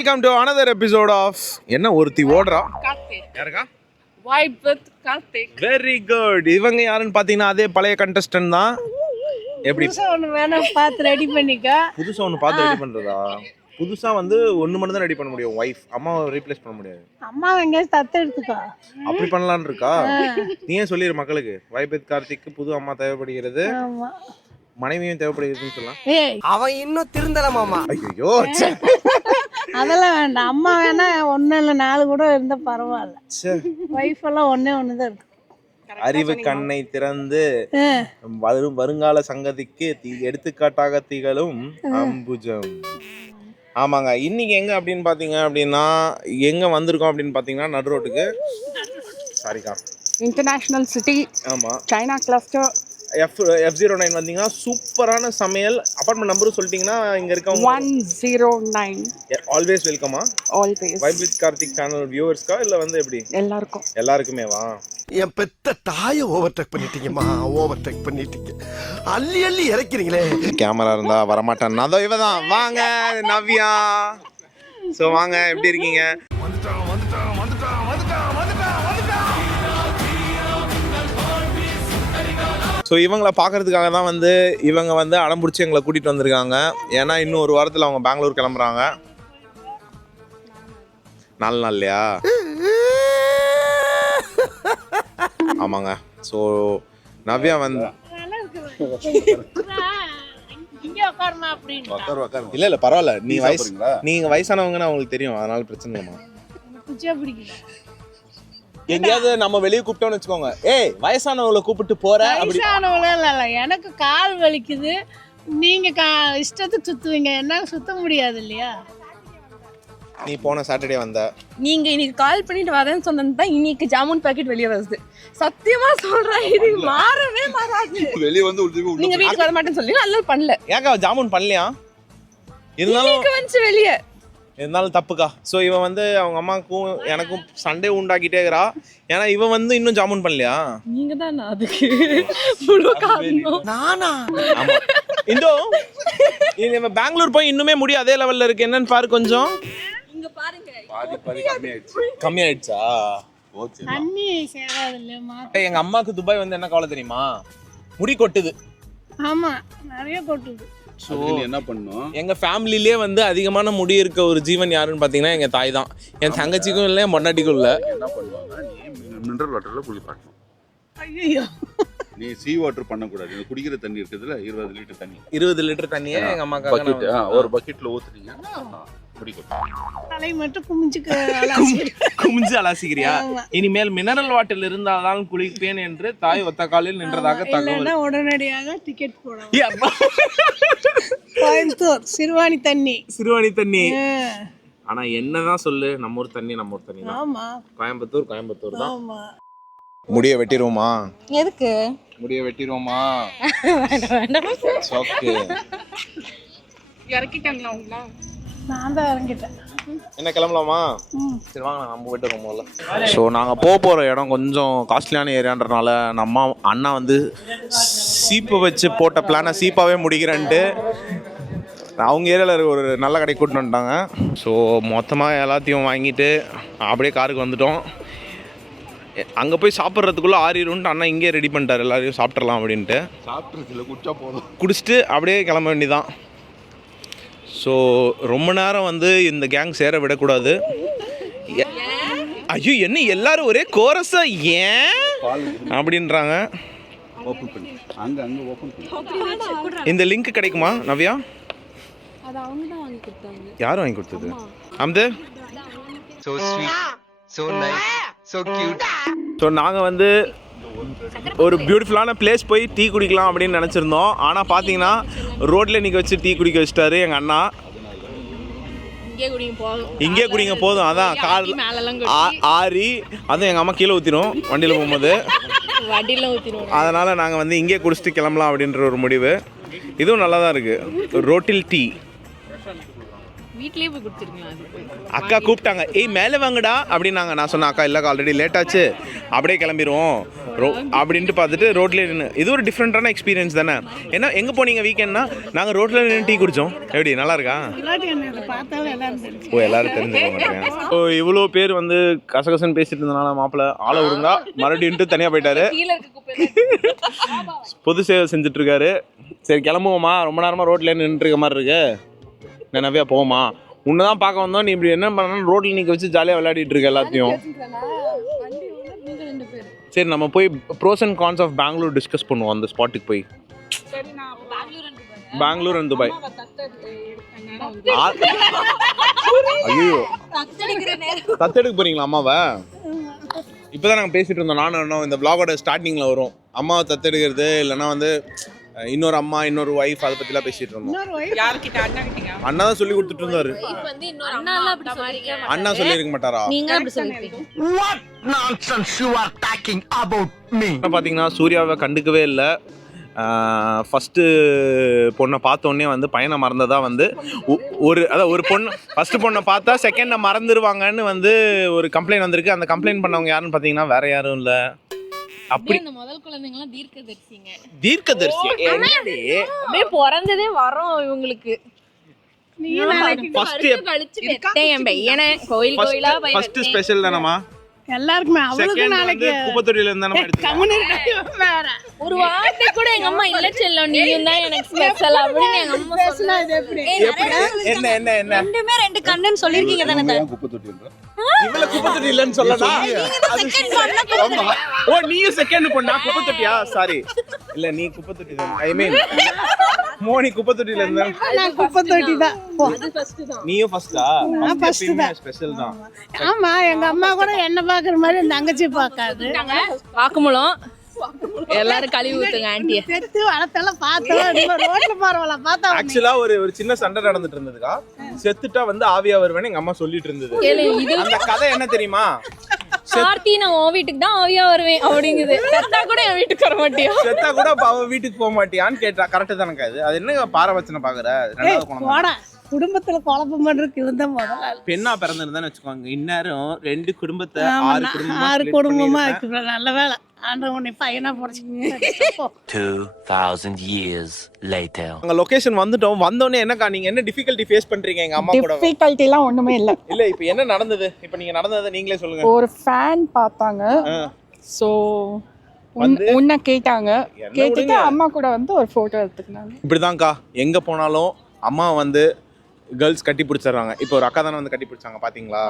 Welcome to another episode of என்ன ஒருத்தி ஓடுறா யாருக்கா Vibe with Karthik. Very good. இவங்க யாருன்னு பார்த்தீங்கன்னா அதே பழைய கண்டஸ்டன்ட் தான். எப்படி புதுசா ஒன்று வேணா பார்த்து ரெடி பண்ணிக்க. புதுசாக ஒன்று பார்த்து ரெடி பண்ணுறதா? புதுசாக வந்து ஒன்று மட்டும் தான் ரெடி பண்ண முடியும். ஒய்ஃப் அம்மாவை ரீப்ளேஸ் பண்ண முடியாது. அம்மா எங்கேயாச்சும் தத்து எடுத்துக்கோ. அப்படி பண்ணலான்னு இருக்கா? நீ ஏன் சொல்லிடு மக்களுக்கு வைப் வித் கார்த்திக்கு புது அம்மா தேவைப்படுகிறது, மனைவியும் தேவைப்படுகிறதுன்னு சொல்லலாம். அவன் இன்னும் திருந்தல மாமா. ஐயோ அதெல்லாம் வேண்டாம். அம்மா வேணா ஒன்னு இல்லை 4 கூட இருந்தா பரவாயில்ல. வைஃப் எல்லாம் ஒண்ணு தான் இருக்கு. அறிவு கண்ணை திறந்து வருங்கால சங்கதிக்கு எடுத்துக்காட்டாக திகழும் அம்புஜம். ஆமாங்க, இன்னைக்கு எங்க அப்படின்னு பாத்தீங்க அப்படின்னா எங்க வந்திருக்கோம் அப்படின்னு பாத்தீங்கன்னா நடு ரோட்டுக்கு. சாரிக்கா, இன்டர்நேஷனல் சிட்டி. ஆமா, சைனா கிளஸ்டர். F09 வந்தீங்கன்னா சூப்பரான சமையல். அபார்ட்மெண்ட் நம்பரும் சொல்லிட்டீங்கன்னா இங்க இருக்கவங்க 109. ஆல்வேஸ் வெல்கமா. Always vibe with Karthik channel வியூவர்ஸ்க்கா இல்ல வந்து எப்படி எல்லாருக்குமே வா? என் பெத்த தாயை ஓவர்டேக் பண்ணிட்டீங்கம்மா, ஓவர்டேக் பண்ணிட்டீங்க. அள்ளி அள்ளி இறக்கிறீங்களே. கேமரா இருந்தா வரமாட்டேன். அதோ இவதான். வாங்க நவ்யா. சோ வாங்க, எப்படி இருக்கீங்க? ஸோ இவங்களை பார்க்கறதுக்காக தான் வந்து இவங்க வந்து அடம் பிடிச்சி எங்களை கூட்டிகிட்டு வந்திருக்காங்க. ஏன்னா இன்னும் ஒரு வாரத்தில் அவங்க பெங்களூர் கிளம்புறாங்க. 4 நாள் இல்லையா? ஆமாங்க. ஸோ நவ்யா வந்து இல்ல இல்ல பரவாயில்ல, நீங்க வயசானவங்கன்னு அவங்களுக்கு தெரியும், அதனால பிரச்சனை இல்லைம்மா. எங்கேயாவது நம்ம வெளியே கூப்பிட்டோம்னு வச்சுக்கோங்க, ஏய் வயசானவங்களை கூப்பிட்டு போற. வயசானவங்கள இல்ல, எனக்கு கால் வலிக்குது, நீங்க இஷ்டத்துக்கு சுத்துவீங்க, என்ன சுத்த முடியாது இல்லையா? நீ போன சாட்டர்டே வந்த, நீங்க இன்னைக்கு கால் பண்ணிட்டு வரேன்னு சொன்னது தான் இன்னைக்கு ஜாமுன் பாக்கெட் வெளியே வருது. சத்தியமா சொல்றேன், இது மாறவே மாறாது. வெளியே வந்து நீங்க வீட்டுக்கு வர மாட்டேன்னு சொல்லி நல்லா பண்ணல. ஏங்க ஜாமுன் பண்ணலையா? இருந்தாலும் வந்து வெளியே இருந்தாலும் தப்புக்கா. ஸோ இவன் வந்து அவங்க அம்மாவுக்கும் எனக்கும் சண்டே உண்டாக்கிட்டே இருக்கிறா. ஏன்னா இவன் வந்து இன்னும் ஜாமுன் பண்ணலையா? நீங்க தான் அதுக்கு முழு காரணம். நானா? ஆமா. இந்தோ இவன் பெங்களூர் போய் இன்னுமே முடி அதே லெவல்ல இருக்கு. என்னன்னு பாரு கொஞ்சம். இங்க பாருங்க, பாதி கம்மியாயிடுச்சா? தண்ணி சேராது இல்லையம்மா. எங்க அம்மாவுக்கு துபாய் வந்து என்ன கவலை தெரியுமா? முடி கொட்டுது. ஆமா, நிறைய கொட்டுது. ஸோ என்ன பண்ணும், எங்கள் ஃபேமிலிலே வந்து அதிகமான முடி இருக்க ஒரு ஜீவன் யாருன்னு பார்த்தீங்கன்னா எங்கள் தாய் தான். என் தங்கச்சிக்கும் இல்லை, என் பொண்டாட்டிக்கும் இல்லை. என்ன பண்ணுவாங்க, நீ மினரல் வாட்டரில் குளிப்பாட்டணும். ஐயோ, நீ சீ வாட்டர் பண்ணக்கூடாது. நீ குடிக்கிற தண்ணி இருக்குதுல்ல, 20 லிட்டர் தண்ணி, 20 லிட்டர் தண்ணியே எங்கள் அம்மாக்காக பக்கெட் ஒரு பக்கெட்டில் ஊற்றுனீங்கன்னா தலை மட்டும் குமிஞ்சு அலாசிக்கிறியா? இனிமேல் மினரல் வாட்டர் இருந்தால்தான் குளிப்பேன் என்று தாய் ஒத்த காலில் நின்றதாக தகவல். உடனடியாக டிக்கெட் போடணும். கோயம்புத்தூர் சிறுவாணி தண்ணி. ஆனா என்னதான் சொல்லு, நம்ம ஊர் தண்ணி தான். ஆமா, கோயம்புத்தூர் தான். முடிய வெட்டிடுவோமா? எதுக்கு முடிய வெட்டிடுவோமா? இறக்கிட்டாங்களா உங்களா? நான் தான் இறங்கிட்டேன். என்ன கிளம்பலாமா? சரி வாங்க, நம்ம போயிட்டு வருவோம் முதல்ல. ஸோ நாங்கள் போகிற இடம் கொஞ்சம் காஸ்ட்லியான ஏரியான்றனால நம்ம அண்ணா வந்து சீப்பை வச்சு போட்ட பிளானை சீப்பாகவே முடிக்கிறேன்ட்டு அவங்க ஏரியாவில் ஒரு நல்ல கடை கூட்டின்னு வந்துட்டாங்க. ஸோ மொத்தமாக எல்லாத்தையும் வாங்கிட்டு அப்படியே காருக்கு வந்துட்டோம். அங்கே போய் சாப்பிட்றதுக்குள்ளே ஆறிடும்ட்டு அண்ணா இங்கே ரெடி பண்ணிட்டார், எல்லாரையும் சாப்பிட்றலாம் அப்படின்ட்டு. சாப்பிட்றதுல குடிச்சா போதும், குடிச்சிட்டு அப்படியே கிளம்ப வேண்டியதான். ஸோ ரொம்ப நேரம் வந்து இந்த கேங் சேர விடக்கூடாது. ஐயோ, என்ன எல்லாரும் ஒரே கோரஸா ஏன் அப்படின்றாங்க. ஓப்பன் பண்ணி அங்கே ஓப்பன் பண்ணி இந்த லிங்க் கிடைக்குமா நவ்யா? யார் வாங்கி கொடுத்தது? Amdu So sweet, so nice, so cute. So நாங்கள் வந்து ஒரு பியூட்டிஃபுல்லான பிளேஸ் போய் டீ குடிக்கலாம் அப்படின்னு நினச்சிருந்தோம். ஆனால் பார்த்தீங்கன்னா ரோட்டில் நிற்க வச்சு டீ குடிக்க வச்சுட்டாரு எங்கள் அண்ணா. இங்கே குடிங்க போதும், அதான் கால் ஆறி அதுவும் எங்கள் அம்மா கீழே ஊற்றிடும் வண்டியில் போகும்போது. அதனால் நாங்கள் வந்து இங்கே குடிச்சிட்டு கிளம்பலாம் அப்படின்ற ஒரு முடிவு. இதுவும் நல்லா தான் இருக்குது. ரோட்டில் டீ வீட்லயே போய் குடிச்சிருக்கலாம் அது போய். அக்கா கூப்பிட்டாங்க, ஏய் மேலே வாங்கடா அப்படின்னாங்க. நான் சொன்னேன், அக்கா இல்லைக்கா ஆல்ரெடி லேட் ஆச்சு, அப்படியே கிளம்பிடுவோம் அப்படின்ட்டு பார்த்துட்டு ரோட்லேயே நின்று. இது ஒரு டிஃப்ரெண்ட்டான எக்ஸ்பீரியன்ஸ் தானே. ஏன்னா எங்கே போனீங்க வீக்கெண்ட்னா? நாங்கள் ரோட்டில் நின்று டீ குடித்தோம். எப்படி நல்லா இருக்கா? பார்த்தாலும் எல்லாரும் தெரியும். ஓ எல்லாரும் தெரிஞ்சுக்க மாட்டேன். ஓ இவ்வளோ பேர் வந்து கசகசன்னு பேசிட்டு இருந்தனால மாப்பிள்ள ஆளை விடுங்க மறுபடியும் தனியாக போயிட்டாரு. கீழ இருக்க குப்பையில பொது சேவை செஞ்சுட்டு இருக்காரு. சரி கிளம்புவோமா, ரொம்ப நேரமாக ரோட்ல நின்றுட்டு இருக்க மாதிரி இருக்கு. நான் நவ்யா போவோமா? உன்னை தான் பார்க்க வந்தோம், நீ இப்படி என்ன பண்ணணும் ரோட்டில் நிற்க வச்சு ஜாலியாக விளையாடிட்டு இருக்க எல்லாத்தையும். சரி நம்ம போய் pros and cons of Bangalore discuss பண்ணுவோம் அந்த ஸ்பாட்டுக்கு போய். Bangalore and Dubai. ஐயோ தத்தெடுக்க போறீங்களா அம்மாவை? இப்போதான் நாங்கள் பேசிட்டு இருந்தோம். நானும் இந்த vlog-ஓட ஸ்டார்டிங்கில் வரும், அம்மாவை தத்தெடுக்கிறது இல்லைன்னா வந்து இன்னொரு அம்மா இன்னொரு ஒய்ஃப், அதை பற்றிலாம் பேசிட்டு இருந்தோம். அண்ணா தான் சொல்லி கொடுத்துட்டு இருந்தாரு. அண்ணா சொல்லி இருக்க மாட்டாரா? நீங்க அப்படி சொல்லிருக்கீங்க. What nonsense you are talking about me? பார்த்தீங்கன்னா சூர்யாவை கண்டுக்கவே இல்லை. ஃபஸ்ட்டு பொண்ணை பார்த்தோன்னே வந்து பையனை மறந்ததா வந்து ஒரு பொண்ணு ஃபஸ்ட்டு பொண்ணை பார்த்தா செகண்டை மறந்துடுவாங்கன்னு வந்து ஒரு கம்ப்ளைண்ட் வந்திருக்கு. அந்த கம்ப்ளைண்ட் பண்ணவங்க யாருன்னு பார்த்தீங்கன்னா வேற யாரும் இல்லை. அப்படி அந்த முதல் குழந்தைங்கலாம் தீர்க்கதரிசிங்க. தீர்க்கதரிசி அப்படியே பிறந்ததே வரோம் இவங்களுக்கு. ஃபர்ஸ்ட் ஸ்பெஷல் தானம்மா எல்லாருக்குமே அவளுக்கு நாளைக்கு குப்பத்தொட்டியில இருந்தா வேற ஒரு வார்த்தை கூட எங்க அம்மா இல்ல செல்லம் நீயும் தான் எனக்கு ஸ்பெஷல் அப்படின்னு எங்க அம்மா பேசினா இது எப்படி? என்ன ரெண்டுமே ரெண்டு கண்ணுன்னு சொல்லிருக்கீங்க தானே. இவள குப்பத்தொட்டி இல்லன்னு சொல்லலாம். ஓ நீயும் செகண்ட் பொண்ணா? குப்பத்தொட்டியா? சாரி இல்ல நீ குப்பத்தொட்டி தான். ஐ மீன் மோனி குப்பத்தொட்டில இருந்தா. நான் குப்பத்தொட்டி தான். நீயும் ஃபர்ஸ்டா? நான் ஃபர்ஸ்ட் தான். ஸ்பெஷல் தான். ஆமா எங்க அம்மா கூட என்ன பாக்குற மாதிரி தங்கச்சி பார்க்காது. வாக்குமூலம் எல்லாரும் கழுவி ஊத்துங்க ஆண்டிய. செத்து வளத்தெல்லாம் பார்த்தோம் ரோட்ல போறவள பார்த்தா. ஆக்சுவலா ஒரு சின்ன சண்டை நடந்துட்டு இருந்ததுக்கா. செத்துட்டா வந்து ஆவியா வருவேன்னு எங்க அம்மா சொல்லிட்டு இருந்தது. அந்த கதை என்ன தெரியுமா? கார்த்தி நான் உன் வீட்டுக்கு தான் ஆவியா வருவேன் அப்படிங்குது. செத்தா கூட என் வீட்டுக்கு வர மாட்டியா? செத்தா கூட அவ வீட்டுக்கு போக மாட்டியான்னு கேட்டா. கரெக்ட் தானே அது? என்ன பாரவச்சனை பாக்குற? ரெண்டாவது குடும்பத்துல குழப்பம் பண்றதுக்கு இருந்த முதல்ல பெண்ணா பிறந்திருந்தான்னு வச்சுக்கோங்க, இந்நேரம் 2 குடும்பத்தை 6 குடும்பமா இருக்கு. நல்ல வேலை ஆண்டவனை பையனா போறீங்க. 2000 years later. அங்க லொகேஷன் வந்துட்டோம். வந்தோடனே என்னக்கா நீங்க என்ன டிஃபிகல்ட்டி ஃபேஸ் பண்றீங்க எங்க அம்மா கூட? டிஃபிகல்ட்டி எல்லாம் ஒண்ணுமே இல்ல. இல்ல இப்போ என்ன நடந்தது? இப்போ நீங்க நடந்ததை நீங்களே சொல்லுங்க. ஒரு ஃபேன் பார்த்தாங்க. சோ உன்னை கேட்டாங்க. கேட்டுட்டு அம்மா கூட வந்து ஒரு போட்டோ எடுத்துக்கினாங்க. இப்படிதான்க்கா எங்க போனாலும் அம்மா வந்து கேர்ள்ஸ் கட்டி பிடிச்சிடுறாங்க. இப்போ ஒரு அக்கா தானே வந்து கட்டி பிடிச்சாங்க பாத்தீங்களா?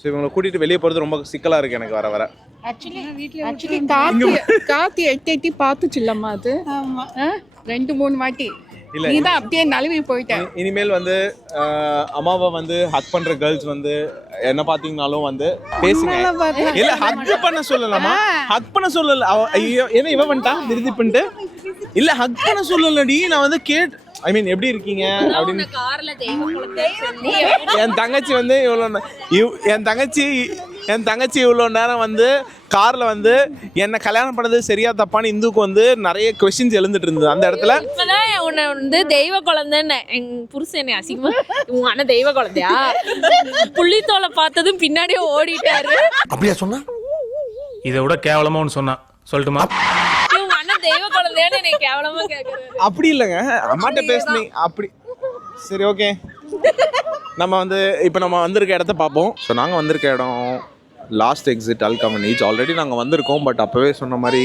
ஸோ இவங்களை கூட்டிட்டு வெளியே போறது ரொம்ப சிக்கலா இருக்கு எனக்கு வர வர. ஆக்சுவலி கார்த்தி எட்டி பார்த்துச்சுல்லம்மா அது. 2-3 வாட்டி நீதான் அப்படியே நழுவி போயிட்டேன். இனிமேல் வந்து அம்மாவை வந்து ஹக் பண்ற கேர்ள்ஸ் வந்து என்ன பாத்தீங்கன்னாலும் வந்து பேசுங்க. இல்ல ஹக் பண்ண சொல்லலாமா? ஹக் பண்ண சொல்லல. ஐயோ என்ன இவ பண்ணிட்டா திருதி பண்ணிட்டு. இல்ல ஹக் பண்ண சொல்லலடி. நான் வந்து ஐ மீன் எப்படி இருக்கீங்க அப்படின்னு. என் தங்கச்சி வந்து என் தங்கச்சி இவ்வளோ நேரம் வந்து கார்ல வந்து என்ன கல்யாணம் பண்ணது சரியா தப்பான்னு இந்துக்கு வந்து நிறைய கொஸ்டின்ஸ் எழுந்துட்டு இருந்தது. அந்த இடத்துல உன்னை வந்து தெய்வ குழந்தைன்னு எங்க புருஷன் அசிங்கமா உங்க அண்ணன் தெய்வ குழந்தையா புள்ளித்தோலை பார்த்ததும் பின்னாடியே ஓடிட்டாரு. அப்படியா சொன்னா? இதை விட கேவலமா ஒன்று சொன்னா சொல்லட்டுமா? உங்க அண்ணன் தெய்வ குழந்தையான்னு என்னை கேவலமா கேட்கறாரு. அப்படி இல்லைங்க, அம்மாட்ட பேசுனீங்க அப்படி. சரி ஓகே, நம்ம வந்து இப்போ நம்ம வந்திருக்க இடத்த பார்ப்போம். ஸோ நாங்கள் வந்திருக்க இடம் லாஸ்ட் எக்ஸிட் அல்கமன் ஈச். ஆல்ரெடி நாங்கள் வந்திருக்கோம். பட் அப்போவே சொன்ன மாதிரி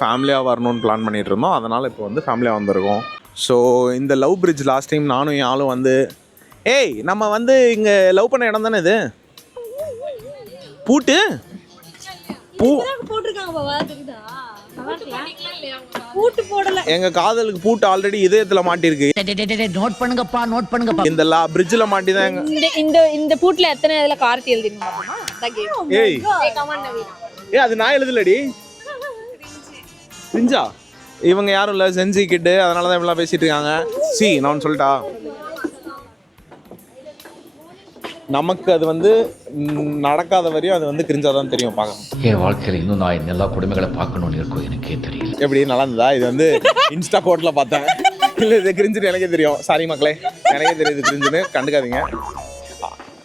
ஃபேமிலியாக வரணும்னு பிளான் பண்ணிகிட்டு இருந்தோம். அதனால் இப்போ வந்து ஃபேமிலியாக வந்திருக்கோம். ஸோ இந்த லவ் பிரிட்ஜ் லாஸ்ட் டைம் நானும் என் ஆளும் வந்து நம்ம வந்து இங்கே லவ் பண்ண இடம் தானே இது? பூட்டு எங்க காதலுக்கு பூட்டு ஆல்ரெடி இதயத்துல மாட்டிருக்கு. நோட் பண்ணுங்கப்பா, நோட் பண்ணுங்கப்பா. இந்த பிரிட்ஜ்ல மாட்டி தான். இந்த பூட்ல எத்தனை இதுல கார்த்தி எழுதிருக்கோமா? அது நான் எழுதலடி. செஞ்சா இவங்க யாரும் இல்ல, சென்சி கிட்டு. அதனாலதான் இவெல்லாம் பேசிட்டு இருக்காங்க. நான் சொல்லிட்டா நமக்கு அது வந்து நடக்காத வரையும் அது வந்து கிரிஞ்சாதான் தெரியும் பார்க்க. என் வாழ்க்கையில் இன்னும் நான் எல்லா குடும்பங்களை பார்க்கணும்னு இருக்கும் எனக்கே தெரியல. எப்படி நல்லா இருந்ததா? இது வந்து இன்ஸ்டா கோட்ல பார்த்தேன். இல்லை இது கிரிஞ்சுட்டு எனக்கே தெரியும். சாரி மக்களே. எனக்கே தெரியுது கிரிஞ்சுன்னு, கண்டுக்காதீங்க.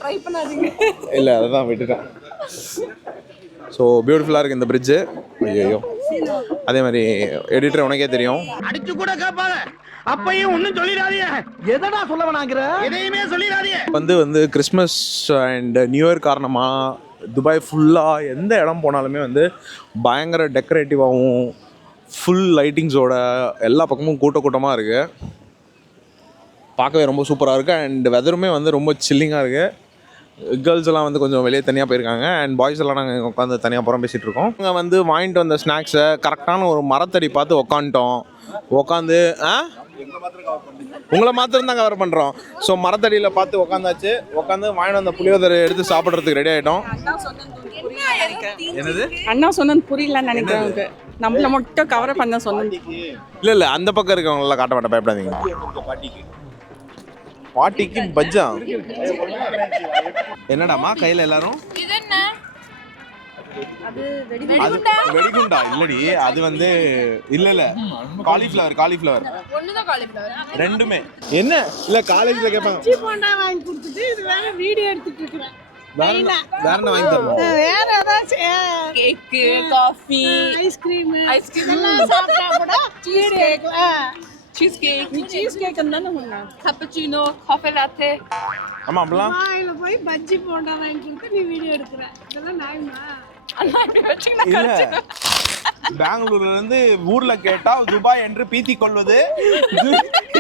ட்ரை பண்ணாதீங்க. இல்லை அதான் விட்டுட்டேன். ஸோ பியூட்டிஃபுல்லாக இருக்குது இந்த பிரிட்ஜு. ஐயோ அதே மாதிரி எடிட்டர் உனக்கே தெரியும். அடிச்சு கூட கேட்பாங்க, அப்பையும் ஒன்னும் சொல்லிடாதீங்க. எதடா சொல்ல வேணாங்கிற, எதையுமே சொல்லிடாதீங்க. வந்து கிறிஸ்மஸ் அண்ட் நியூ இயர் காரணமாக துபாய் ஃபுல்லாக எந்த இடம் போனாலுமே வந்து பயங்கர டெக்கரேட்டிவாகவும் ஃபுல் லைட்டிங்ஸோட எல்லா பக்கமும் கூட்டமாக இருக்குது. பார்க்கவே ரொம்ப சூப்பராக இருக்குது. அண்ட் வெதருமே வந்து ரொம்ப சில்லிங்காக இருக்குது. கேர்ள்ஸ் எல்லாம் வந்து கொஞ்சம் வெளியே தனியாக போயிருக்காங்க. அண்ட் பாய்ஸ் எல்லாம் நாங்கள் உட்காந்து தனியாக புறம் பேசிகிட்டு இருக்கோம். நாங்கள் வந்து வாங்கிட்டு வந்த ஸ்நாக்ஸை கரெக்டான ஒரு மரத்தடி பார்த்து உக்காந்துட்டோம். உட்காந்து உங்களை மாத்திரம் தான் கவர் பண்ணுறோம். ஸோ மரத்தடியில் பார்த்து உட்காந்தாச்சு. உட்காந்து வாங்கிட்டு வந்த புளியோதரை எடுத்து சாப்பிட்றதுக்கு ரெடி ஆகிட்டோம். என்னது அண்ணா சொன்னது புரியலன்னு நினைக்கிறேன். நம்மள மட்டும் கவர் பண்ண சொன்னது. இல்லை அந்த பக்கம் இருக்கவங்களெல்லாம் காட்ட மாட்டேன், பயப்படாதீங்க. பாட்டிக்கு பஜ்ஜா என்னடாமா கையில் எல்லாரும்? அது வெடிகுண்டா இல்லடி, அது வந்து இல்ல காலிஃப்ளவர் ரெண்டுமே. என்ன இல்ல காலேஜ்ல கேட்பாங்க. போண்டா வாங்கி கொடுத்துட்டு இது வேற வீடியோ எடுத்துட்டு இருக்கிறேன். வேற என்ன வாங்கி தரணும்? வேற ஏதாச்சும் கேக்கு, காஃபி, ஐஸ்கிரீம் எல்லாம் சாப்பிட்டா கூட cheesecake cheesecake, cheesecake தானே சொன்னா. cappuccino, coffee latte. ஆமா அப்படிலாம் வாயில போய் பஜ்ஜி போண்டா வாங்கி கொடுத்து நீ வீடியோ எடுக்கிற, இதெல்லாம் நியாயமா? அண்ணா இப்படி வச்சீங்கன்னா இல்ல. பெங்களூர்ல இருந்து ஊர்ல கேட்டா துபாய் என்று பீத்தி கொள்வது,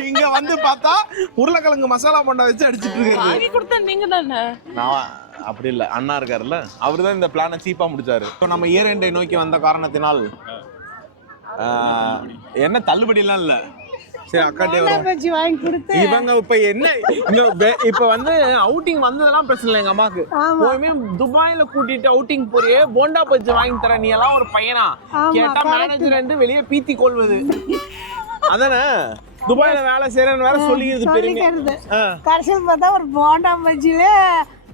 இங்க வந்து பார்த்தா உருளைக்கிழங்கு மசாலா போண்டா வச்சு அடிச்சிட்டு இருக்காரு. வாங்கி கொடுத்த நீங்க தானே. நான் அப்படி இல்லை, அண்ணா இருக்காருல்ல, அவரு தான் இந்த பிளானை சீப்பா முடிச்சாரு. ஸோ நம்ம இயர் எண்டை நோக்கி வந்த காரணத்தினால் என்ன தள்ளுபடியெல்லாம் இல்லை. சரி அக்காட்டே பஜ்ஜி வாங்கி கொடுத்து இவங்க இப்ப என்ன இப்ப வந்து அவுட்டிங் வந்ததெல்லாம் பிரச்சனை இல்லை. எங்க அம்மாக்கு போயுமே துபாயில கூட்டிட்டு அவுட்டிங் போறியே போண்டா பஜ்ஜி வாங்கி தர, நீ எல்லாம் ஒரு பையனா கேட்டா மேனேஜர் என்று வெளியே பீத்தி கொள்வது அதானே. துபாயில வேலை செய்யறேன்னு வேற சொல்லிக்கிறது பெருமை. கடைசியில் பார்த்தா ஒரு போண்டா பஜ்ஜில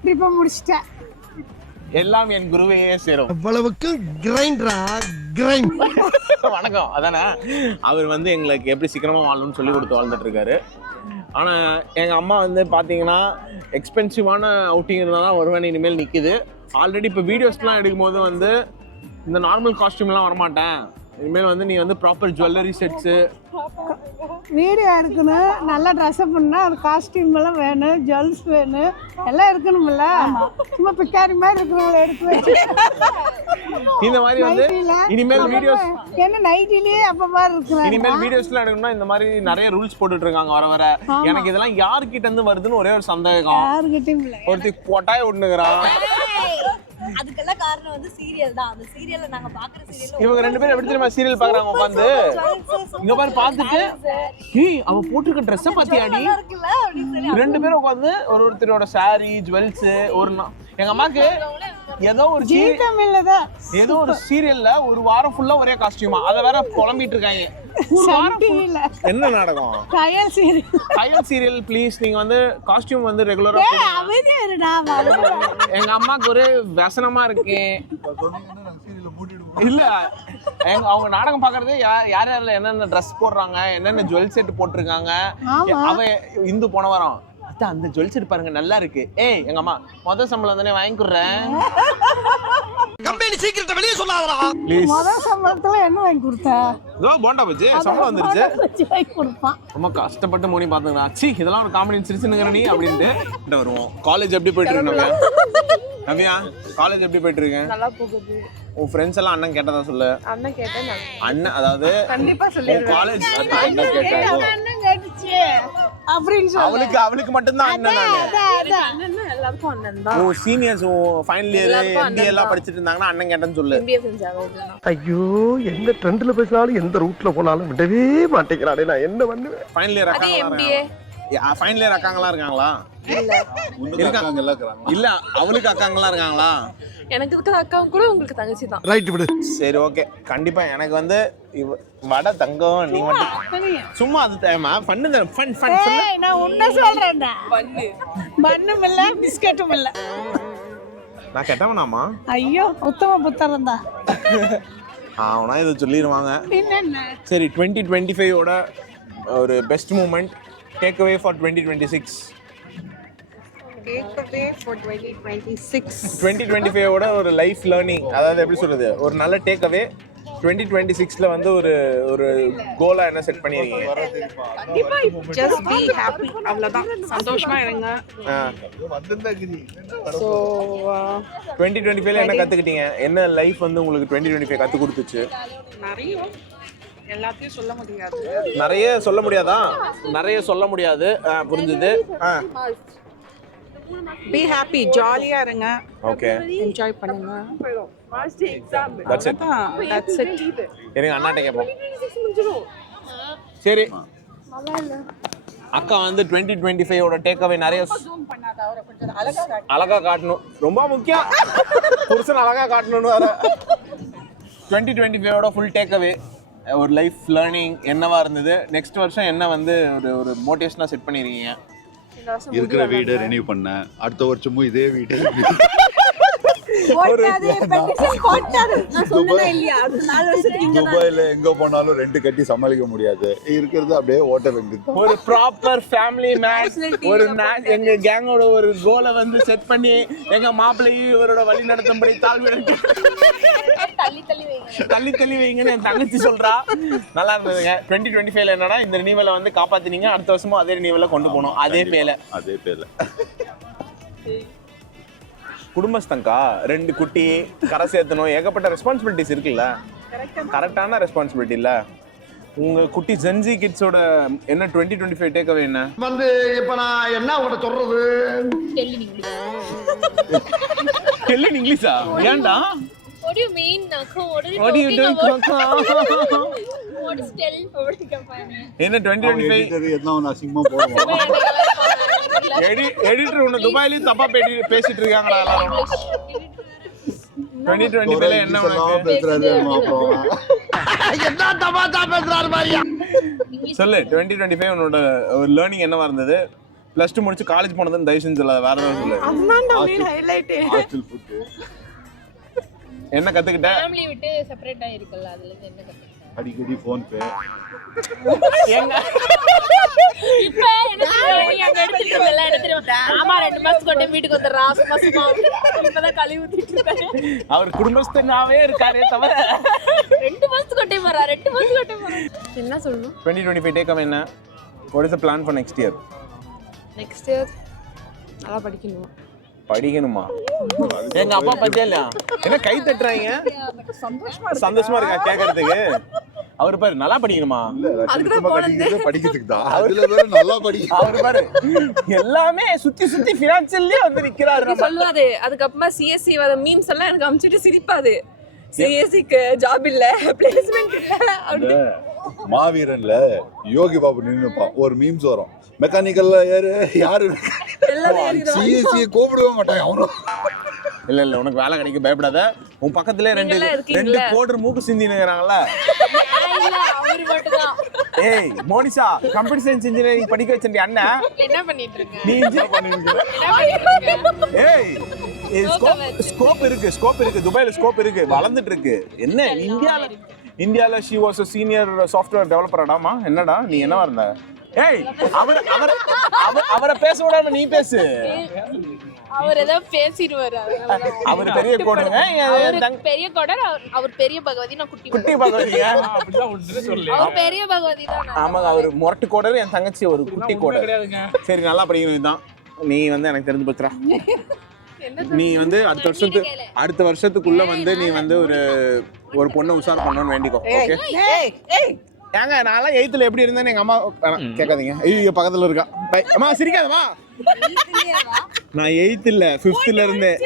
ட்ரிப்பை முடிச்சிட்டேன். எல்லாம் என் குருவே சேரும். அவ்வளவுக்கு கிரைண்டரா கிரைண்ட். வணக்கம். அதானே அவர் வந்து எங்களுக்கு எப்படி சீக்கிரமா வாழணும்னு சொல்லி கொடுத்து வாழ்ந்துட்டு இருக்காரு. ஆனால் எங்கள் அம்மா வந்து பார்த்தீங்கன்னா எக்ஸ்பென்சிவான அவுட்டிங் இருந்தால் தான் வருவேன் இனிமேல் நிற்கிது. ஆல்ரெடி இப்போ வீடியோஸ்லாம் எடுக்கும்போது வந்து இந்த நார்மல் காஸ்டியூம்லாம் வரமாட்டேன், இனிமேல் வந்து நீ வந்து ப்ராப்பர் ஜுவல்லரி செட்ஸு வீடியோ எடுக்கணும், நல்லா ட்ரெஸ் பண்ணா ஒரு காஸ்டியூம் எல்லாம் வேணும், ஜுவல்ஸ் வேணும், எல்லாம் இருக்கணும்ல. சும்மா பிக்காரி மாதிரி இருக்கிறவங்கள எடுத்து வச்சு இந்த மாதிரி வந்து இனிமேல் வீடியோஸ் என்ன நைட்டிலேயே அப்ப மாதிரி இருக்கிறாங்க. இனிமேல் வீடியோஸ்லாம் எடுக்கணும்னா இந்த மாதிரி நிறைய ரூல்ஸ் போட்டுட்டு இருக்காங்க வர வர. எனக்கு இதெல்லாம் யாருக்கிட்ட இருந்து வருதுன்னு ஒரே ஒரு சந்தேகம். யாருக்கிட்டையும் இல்லை. ஒருத்தி கொட்டாய விட்டுங்கிறான். அதுக்கெல்லாம் காரணம் வந்து சீரியல் தான். அந்த சீரியல்ல நாங்க பாக்குற சீரியல் இவங்க ரெண்டு பேரும் எப்படி தெரியுமா சீரியல் பாக்குறாங்க உட்காந்து. இங்க பாரு பார்த்துட்டு ஏய் அவ போட்டுருக்க ட்ரெஸ்ஸை பாத்தியாடி. ரெண்டு பேரும் உட்காந்து ஒருத்தரோட சாரி ஜுவல்ஸ் ஒரு எங்க அம்மாக்கு ஏதோ ஒரு ஏதோ ஒரு சீரியல்ல ஒரு வாரம் ஃபுல்லா ஒரே காஸ்டியூமா, அதை வேற புலம்பிட்டு இருக்காங்க. என்ன நாடகம்? கயல் சீரியல் ப்ளீஸ். நீங்க வந்து காஸ்டியூம் வந்து ரெகுலரா எங்க அம்மாக்கு ஒரு व्यसனமா இருக்கு. இல்ல அவங்க நாடகம் பாக்குறது யார் யாரெல்லாம் என்னென்ன ட்ரெஸ் போடுறாங்க, என்னென்ன ஜுவல் செட் போட்டிருக்காங்க. அவ இந்து போன வாரம் அந்த ஜுவல் செட் பாருங்க நல்லா இருக்கு. ஏய் எங்க அம்மா முதல் சம்பளம் தானே வாங்கி கொடுறேன். கம்பெனி சீக்கிரத்தை வெளியே சொல்லாதடா. முதல் சம்பளத்துல என்ன வாங்கி கொடுத்தா? போண்டா பஜ்ஜி சம்பளம் வந்துருச்சு. வாங்கி கொடுப்பான். ரொம்ப கஷ்டப்பட்டு மூணி பாத்துக்கலாம். சி இதெல்லாம் ஒரு காமெடி சிரிச்சுனுங்கிற நீ அப்படின்ட்டு வருவோம். காலேஜ் எப்படி போயிட்டு இருக்கு நவ்யா? காலேஜ் எப்படி போயிட்டு இருக்கு? நல்லா போகுது. உன் ஃப்ரெண்ட்ஸ் எல்லாம் அண்ணன் கேட்டதா சொல்லு. அண்ணன் கேட்டேன். அண்ணன் அதாவது கண்டிப்பா சொல்லிடுவேன். காலேஜ் அண்ணன் கேட்டாலும் அண்ணன் கேட்டுச்சு அப்படின்னு சொல்லு. அவளுக்கு மட்டும்தான் அண்ணன். அண்ணன் எல்லாருக்கும் அண்ணன் தான். உன் சீனியர்ஸ் ஃபைனல் இயர் எம்பிஏ எல்லாம் படிச்சிட்டு இருந்தாங்கன்னா அண்ணன் கேட்டேன்னு சொல்லு. எம்பிஏ செஞ்சாங்க. ஐயோ எந்த ட்ரெண்ட்ல பேசினாலும் எந்த ரூட்ல போனாலும் விடவே மாட்டேங்கிறானே, நான் என்ன பண்ணுவேன்? ஃபைனல் இயர் அதே எம்பிஏ ஃபைனல் இயர் அக்காங்களா இருக்காங்களா? இல்ல அவளுக்கு அக்காங்களா இருக்காங்களா? எனக்கு இருக்கிற அக்காவும் கூட உங்களுக்கு தங்கச்சி தான். ரைட் விடு. சரி ஓகே. கண்டிப்பா எனக்கு வந்து வடை தங்கம் நீ மட்டும் சும்மா அது தேமா பண்ணு ஃபன் ஃபன் சொல்லு. நான் உன்ன சொல்றேன்டா. பன்னும் இல்ல பிஸ்கட்டும் இல்ல. நான் கேட்டவனாமா? ஐயோ உத்தம புத்தரம் தான். அவனா இதை சொல்லிடுவாங்க. என்னென்ன சரி 2025 ஓட ஒரு best moment take away for 2026. Take away for 2026. 2025 ஓட ஒரு லைஃப் லேர்னிங், அதாவது எப்படி சொல்றது, ஒரு நல்ல டேக் அவே 2026ல வந்து ஒரு கோலா என்ன செட் பண்ணிருக்கீங்க? ஜஸ்ட் பீ ஹாப்பி, அவ்வளவுதான். சந்தோஷமா இருங்க. ஸோ 2025ல என்ன கத்துக்கிட்டீங்க? என்ன லைஃப் வந்து உங்களுக்கு 2025 கத்து கொடுத்துச்சு? நிறைய எல்லாத்தையும் சொல்ல முடியாது. நிறைய சொல்ல முடியாதா? நிறைய சொல்ல முடியாது. புரிஞ்சுது. பி ஹாப்பி, ஜாலியா இருங்க. ஓகே, என்ஜாய் பண்ணுங்க. That's it. That's it. இருங்க, அண்ணாட்ட கேட்போம். சரி, அக்கா வந்து 2025 ஓட டேக் அவே நிறைய அழகா காட்டணும், ரொம்ப முக்கியம். புருஷன் அழகா காட்டணும்னு வர 2025 ஓட ஃபுல் டேக் அவே, ஒரு லைஃப் லேர்னிங் என்னவா இருந்தது? நெக்ஸ்ட் வருஷம் என்ன வந்து ஒரு மோட்டிவேஷனா செட் பண்ணிருக்கீங்க? இருக்கிற வீடு ரெனியூ பண்ண, அடுத்த வருஷமும் இதே வீடு. துபாயில எங்க போனாலும் ரெண்டு கட்டி சமாளிக்க முடியாது, இருக்கிறது அப்படியே ஓட்ட வேண்டியது. ஒரு ப்ராப்பர் ஃபேமிலி மேன், ஒரு எங்க கேங்கோட ஒரு கோலை வந்து செட் பண்ணி எங்க மாப்பிள்ளையும் இவரோட வழி நடத்தும்படி தள்ளி தள்ளி வைங்கன்னு என் தங்கச்சி சொல்றா. நல்லா இருந்ததுங்க. 2025ல என்னன்னா இந்த ரினியூவலை வந்து காப்பாத்தினீங்க, அடுத்த வருஷமும் அதே ரினியூவலை கொண்டு போகணும். அதே பேல குடும்பஸ்தங்கா, 2 குட்டி, கரை சேர்த்தணும், ஏகப்பட்ட ரெஸ்பான்சிபிலிட்டிஸ் இருக்குல்ல. கரெக்டான ரெஸ்பான்சிபிலிட்டி இல்ல. உங்க குட்டி ஜென்சி கிட்ஸோட என்ன 2025 டேக் அவே என்ன? வந்து இப்ப நான் என்ன உங்கள்ட்ட சொல்றது? தெரியல இங்கிலீஷா? ஏன்டா? What do you mean, Nakho? What are you What are you doing, talking about? Kaka? What is tell? What is company? என்ன 2025 எல்லாம் அசிங்கமா போடுவோம். எடிட்டர் உன்னை துபாயிலயும் தப்பா பேசிட்டு இருக்காங்களா எல்லாரும்? 2025ல என்ன உனக்கு பேசுறாரு மாப்ள? என்ன தமாஷா பேசுறாரு பாரியா? சொல்லு, 2025 உன்னோட ஒரு லேர்னிங் என்னவா இருந்தது? +2 முடிச்சு காலேஜ் போனதுன்னு தயவு செஞ்சு சொல்ல, வேற ஏதாவது சொல்லு. அதுதான் மெயின் ஹைலைட். ஹாஸ்டல் ஃபுட் என்ன கத்துக்கிட்ட? ஃபேமிலி விட்டு செப்பரேட் ஆயிருக்கல, அதுல இருந்து என்ன கத்துக்கிட்ட? அடிக்கடி ஃபோன் பே. எங்க இப்ப என்ன நீ அங்க எடுத்துட்டு வரல, எடுத்துட்டு ஆமா 2 மாசத்துக்கு ஒட்டே வீட்டுக்கு வந்துறா, மாசமா இப்பதான் கழுவி ஊத்திட்டு இருக்காரு. அவர் குடும்பஸ்தனாவே இருக்காரே தவிர 2 மாசத்துக்கு ஒட்டே வரா, 2 மாசத்துக்கு ஒட்டே வரா. என்ன சொல்லணும்? 2025 டேக் அவே என்ன? What is the plan for next year? Next year நல்லா படிக்கணும். படிக்கணுமா? எங்க அப்பா பத்தியா இல்லையா? என்ன கை தட்டுறாங்க? சந்தோஷமா இருக்கா கேக்குறதுக்கு? அவரு பாரு, நல்லா படிக்கணுமா? படிக்கிறதுக்கு தான். அதுல வேற நல்லா படிக்க. அவரு பாரு, எல்லாமே சுத்தி சுத்தி ஃபினான்ஷியல்லயே வந்து நிக்கிறாரு. சொல்லுவாரு. அதுக்கப்புறமா சிஎஸ்சி வர மீம்ஸ் எல்லாம் எனக்கு அனுப்பிச்சிட்டு சிரிப்பாரு. சிஎஸ்சிக்கு ஜாப் இல்ல, பிளேஸ்மெண்ட் இல்ல. மாவீரன்ல யோகி பாபு நின்னுப்பான், ஒரு மீம்ஸ் வரும், மெக்கானிக்கல்ல யாரு சிஎஸ்சி கூப்பிடவே மாட்டாங்க அவனும். இல்ல உனக்கு வேலை கிடைக்க பயப்படாத. உன் பக்கத்துல ரெண்டு கோடர் மூக்கு சிந்தினுங்கறாங்கல்ல. இல்ல அவரு மட்டும் தான். ஏய் மோனிஷா, கம்ப்யூட்டர் சயின்ஸ் இன்ஜினியரிங் படிக்க வச்சேன்டி அண்ணா. என்ன பண்ணிட்டு இருக்க? நீ இன்ஜினியர் பண்ணிருக்க. என்ன பண்ணிட்டு இருக்க? ஏய் ஸ்கோப் இருக்கு துபாயில, ஸ்கோப் இருக்கு, வளர்ந்துட்டு இருக்கு. என்ன இந்தியால she was a senior software developer அடாமா? என்னடா நீ என்னவா இருந்த? ஏய் அவரை பேச விடாம நீ பேசு. அவர் ஏதோ பேசிடுவாரு. அவர் பெரிய கோடருங்க, பெரிய கோடர். அவர் பெரிய பகவதி, நான் குட்டி பகவதியா? அப்படிதான் விட்டு சொல்லு. அவர் பெரிய பகவதி தான். ஆமாங்க, அவர் மொரட்டு கோடர், என் தங்கச்சி ஒரு குட்டி கோடர். சரி, நல்லா படிக்கணும். இதுதான் நீ வந்து எனக்கு தெரிஞ்சு போச்சுடா. நீ வந்து அடுத்த வருஷத்துக்குள்ள வந்து நீ வந்து ஒரு பொண்ணை உஷார் பண்ணணும்னு வேண்டிக்கோ. ஓகே? ஏங்க நான்லாம் 8th எப்படி இருந்தேன்னு எங்க அம்மா கேட்காதீங்க. ஐயோ பக்கத்துல இருக்கா. அம்மா சிரிக்காதம்மா. நான் 8th இல்ல 5th இருந்தேன்.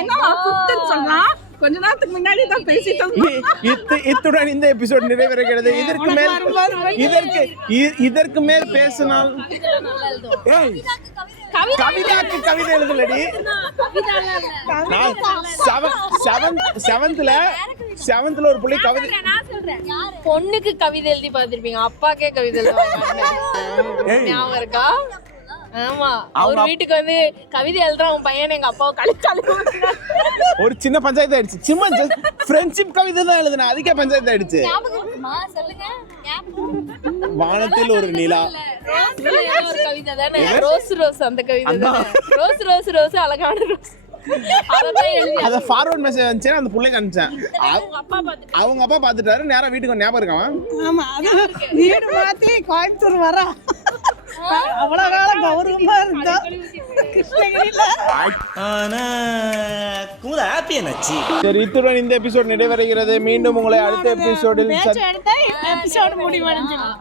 என்னவா 5th சொன்னா? கொஞ்ச நேரத்துக்கு முன்னாடி தான் பேசிட்டோம். இத்துடன் இந்த எபிசோட் நிறைவேறுகிறது. இதற்கு மேல் பேசினால் கவிதாக்கு கவிதை எழுதலடி. நான் 7th ஒரு புள்ளி கவிதை. பொண்ணுக்கு கவிதை எழுதி பார்த்திருப்பீங்க, அப்பாக்கே கவிதை எழுதுவாங்க. ஞாபகம் இருக்கா? ஆமா அவர் வீட்டுக்கு வந்து கவிதை எழுதுறான் உன் பையன் எங்க அப்பாவை கழி ஒரு சின்ன பஞ்சாயத்து ஆயிடுச்சு. சும்மா ஃப்ரெண்ட்ஷிப் கவிதை தான் எழுதுனேன், அதுக்கே பஞ்சாயத்து ஆயிடுச்சு. ஞாபகம் இருக்குமா சொல்லுங்க ஞாபகம் வானத்தில் ஒரு நிலா. ஒரு கவிதை தானே ரோஸ் ரோஸ் அந்த கவிதை தானே ரோஸ் ரோஸ் ரோஸ் அழகான ரோஸ் அதான் எழுதி அத ஃபார்வர்ட் மெசேஜ் வந்துச்சு, அந்த புள்ளைக்கு அனுப்பிச்சேன். அவங்க அப்பா பார்த்துட்டாரு, நேரா வீட்டுக்கு ஞாபகம் இருக்கான். ஆமா அது வீடு மாத்தி கோயம்புத்தூர் வரா அவ்வளவு காலம் கௌரவமா இருந்தா கிருஷ்ணகிரியில. சரி, இத்துடன் இந்த எபிசோட் நிறைவடைகிறது. மீண்டும் உங்களை அடுத்த எபிசோடில் எபிசோடு முடிவடைஞ்சிடும்.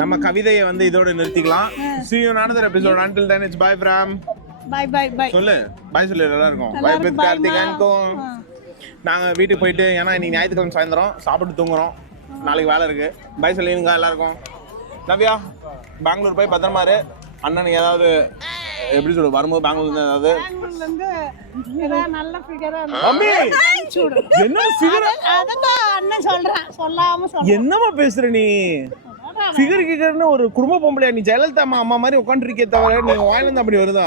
நம்ம கவிதையை வந்து இதோட நிறுத்திக்கலாம். See you in another episode. Until then, it's bye from. Bye bye bye சொல்லு பாய் சொல்லு எல்லாருக்கும். பை வித் கார்த்திகனுக்கும். நாங்க வீட்டுக்கு போயிட்டு, ஏன்னா இன்னைக்கு ஞாயிற்றுக்கிழமை சாயந்தரம் சாப்பிட்டு தூங்குறோம், நாளைக்கு வேலை இருக்கு. பை சொல்லிருங்க எல்லாருக்கும். நவ்யா, பெங்களூர் போய் பத்திரமா இரு. அண்ணனுக்கு ஏதாவது எப்படி சொல்லு வரும்போது பெங்களூர்ல ஏதாவது நல்ல ஃபிகரா என்ன ஃபிகர் அதான் அண்ணன் சொல்றேன், சொல்லாம சொல்றேன். என்னமா பேசுற நீ? ஃபிகர் கிகர்னு ஒரு குடும்ப பொம்பளையா நீ? ஜெயலலிதா அம்மா மாதிரி உட்காந்துருக்கே தவிர நீ வாயிலிருந்து அப்படி வருதா?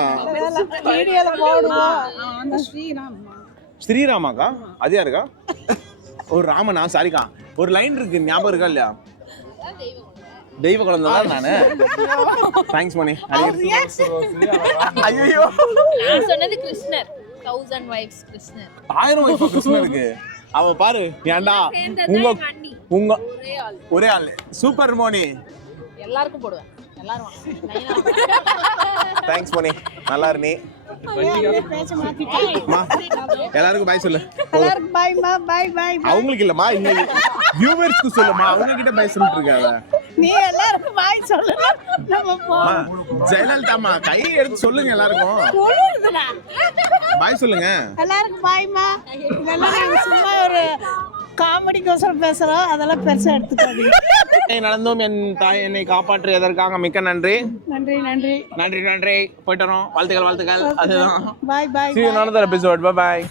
வீடியோல போடுவோம். அந்த ஸ்ரீராம் ஸ்ரீராமாக்கா? அது யாருக்கா? ஒரு ராமனா? சாரிக்கா, ஒரு லைன் இருக்கு, ஞாபகம் இருக்கா இல்லையா? தெய்வ குழந்தை தான் நானு. தேங்க்ஸ் மணி. ஐயோ, நான் சொன்னது கிருஷ்ணர். 1000 wives கிருஷ்ணர். 1000 வைஃப் கிருஷ்ணருக்கு. அவன் பாரு, ஏன்டா உங்க ஒரே ஆள் சூப்பர் மோனி. எல்லாருக்கும் போடுவேன், எல்லாரும் தேங்க்ஸ் மணி, நல்லா இரு நீ. பேச மாத்திட்டேன். எல்லாருக்கும் பாய் சொல்லு. எல்லாருக்கும் பை மா, பை பை. அவங்களுக்கு இல்லம்மா, இன்னைக்கு வியூவர்ஸ்க்கு சொல்லுமா, அவங்க கிட்ட பாய் சொல்லிட்டு இருக்காங்க. நீ எல்லாருக்கும் பாய் சொல்லு. நம்ம போ. ஜெயலலிதா அம்மா கை எடுத்து சொல்லுங்க எல்லாருக்கும். சொல்லுடா. பாய் சொல்லுங்க எல்லாருக்கும் பாய் மா. இதெல்லாம் நாங்க சும்மா ஒரு காமெடிக்கோசரம் பேசுறோம், அதெல்லாம் பெருசா எடுத்துக்காதீங்க. நடந்தும் என் தாய் என்னை காப்பாற்றியதற்காக மிக்க நன்றி. நன்றி நன்றி நன்றி நன்றி. போயிட்டு வரோம். வாழ்த்துக்கள் வாழ்த்துக்கள். அதுதான். பாய் பாய். See you in another episode. Bye bye.